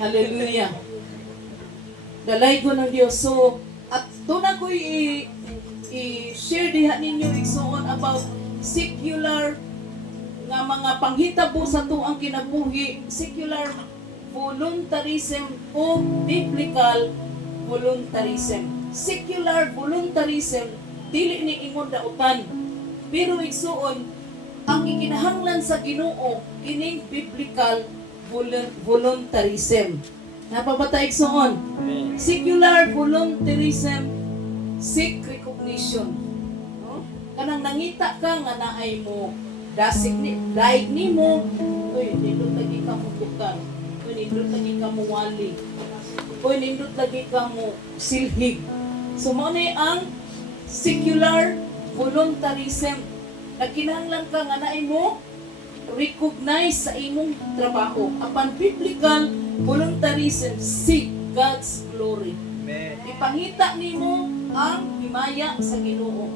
Hallelujah. Dalay ko ng Diyos. So, at doon ako i-share diha ninyo igsoon about secular nga mga panghitabo sa tuang kinabuhi, secular voluntarism o biblical voluntarism. Secular voluntarism dili ni ingon dautan, pero igsuon ang ikinahanglan sa Ginoo kining biblical voluntarism. Napabata igsuon. Secular voluntarism seek recognition. No? Kanang nangita ka nga naay mo dasig ni daig nimo, oy nindot lagi ka mo tukang, oy nindot lagi ka mo wali, oy nindot lagi ka mo silhig. So mao ni ang secular voluntarism. Nagkinahanglan ka nga naay mo recognize sa imong trabaho. Apan biblical voluntarism seek God's glory. Ipangita nimo ang himaya sa Ginoo.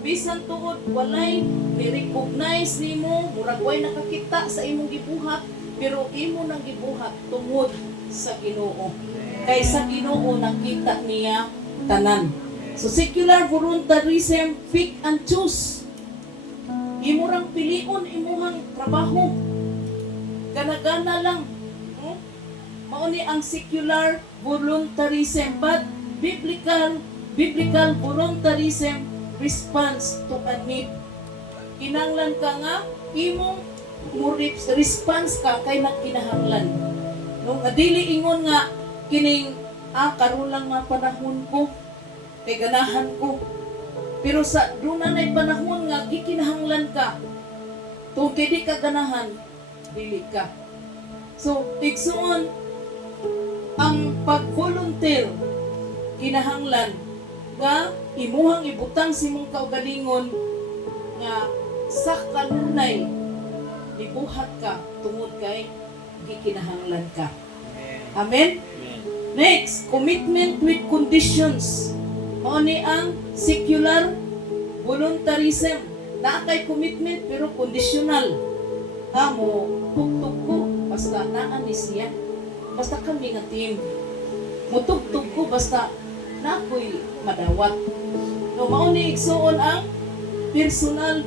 Bisan tuod walay ni-recognize nimo, murag way nakakita sa imong gibuhat, pero imo nang gibuhat tungod sa Ginoo. Kay sa Ginoo nakita niya tanan. So secular voluntarism, pick and choose. Imo rang pilion imuhang trabaho. Gana-gana lang. Mao ni ang secular voluntarism, but biblical voluntarism response to a need. Kinanglan ka nga, imong response ka kay nagkinahanglan. Nung adili ingon nga, kining, karon lang nga panahon ko, kay ganahan ko. Pero sa doon na panahon nga, gikinahanglan ka. Kung kedi ka ganahan, dili ka. So, igsuon, ang pag-volunteer, kinahanglan, nga imuhang ibutang simong kaugalingon nga sa kanunay ibuhat ka tungod kay gikinahanglan ka. Amen? Next, commitment with conditions. Mao ni ang secular voluntarism. Na kay commitment pero conditional. Amo tugtog ko basta naa ni siya. Basta kami nga team. Mutugtog ko basta na ako'y madawat. No, mauni igsuon ang personal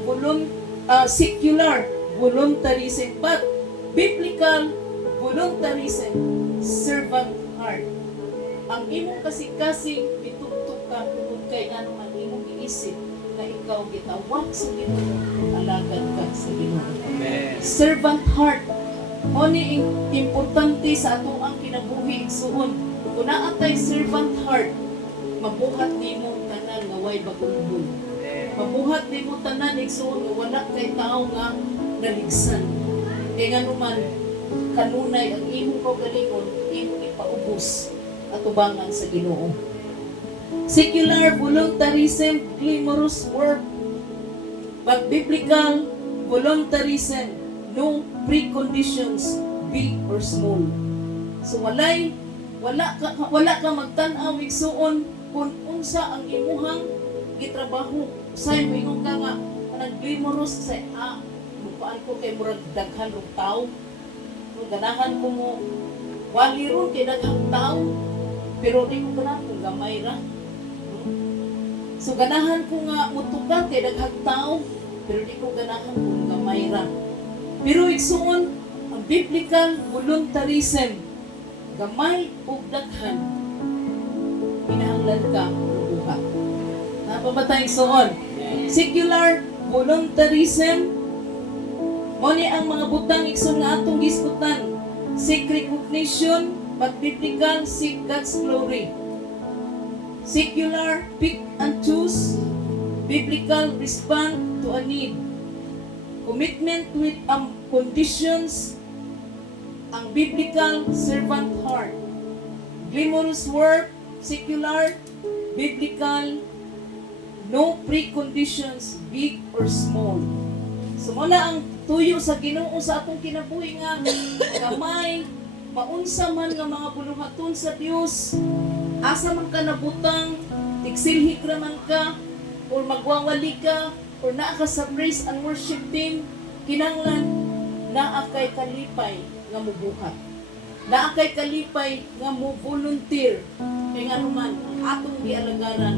secular voluntarism, but biblical voluntarism, servant heart. Ang imong kasing-kasing itugtog ka tungod kay ano ang imong iisip na ikaw gitawag sa Ginoo, alagad ka sa Ginoo. Servant heart. Oni importante sa ato ang kinabuhi igsuon. Kung naatay servant heart, mabuhat nimo tanan nga way bagulbul. Mabuhat nimo tanan igsuon nga wala kay tawo nga naligsan. Kay nganuman kanunay ang imong kaugalingon, imong ipaubos atubangan sa Ginoo. Secular voluntarism, glamorous work. But biblical voluntarism, no preconditions, big or small. So wala ka magtan-aw igsuon kung unsa ang imuhang gitrabaho. Usay mo ingon ka nga nag-glamorous sa mupaan ko kay murag daghan og tawo. No ganahan ko mo wali ron kay daghang tawo, pero di ko ganahan kung gamay ra. So ganahan ko nga mutukan kay daghang tawo, pero di ko ganahan kung gamay ra. Pero igsuon ang biblical voluntarism, gamay o daghan, kinahanglan ka buhat. Napabatay soon. Secular voluntarism, moni ang mga butang igsoon nga atong gisgutan. Seek recognition, but biblical seek God's glory. Secular pick and choose, biblical respond to a need. Commitment with conditions, ang biblical servant heart. Glamorous work, secular, biblical, no preconditions, big or small. So muna ang tuyo sa Ginoo sa atong kinabuhi nga kamay, maunsa man nga mga buluhaton sa Dios, asa man ka nabutang, tiksilhig raman ka, or magwawali ka, or naa ka sa praise and worship team, kinanglan naa kay kalipay nga mubuhat. naa kay kalipay nga mo volunteer kay nga naman ang atong gialagaran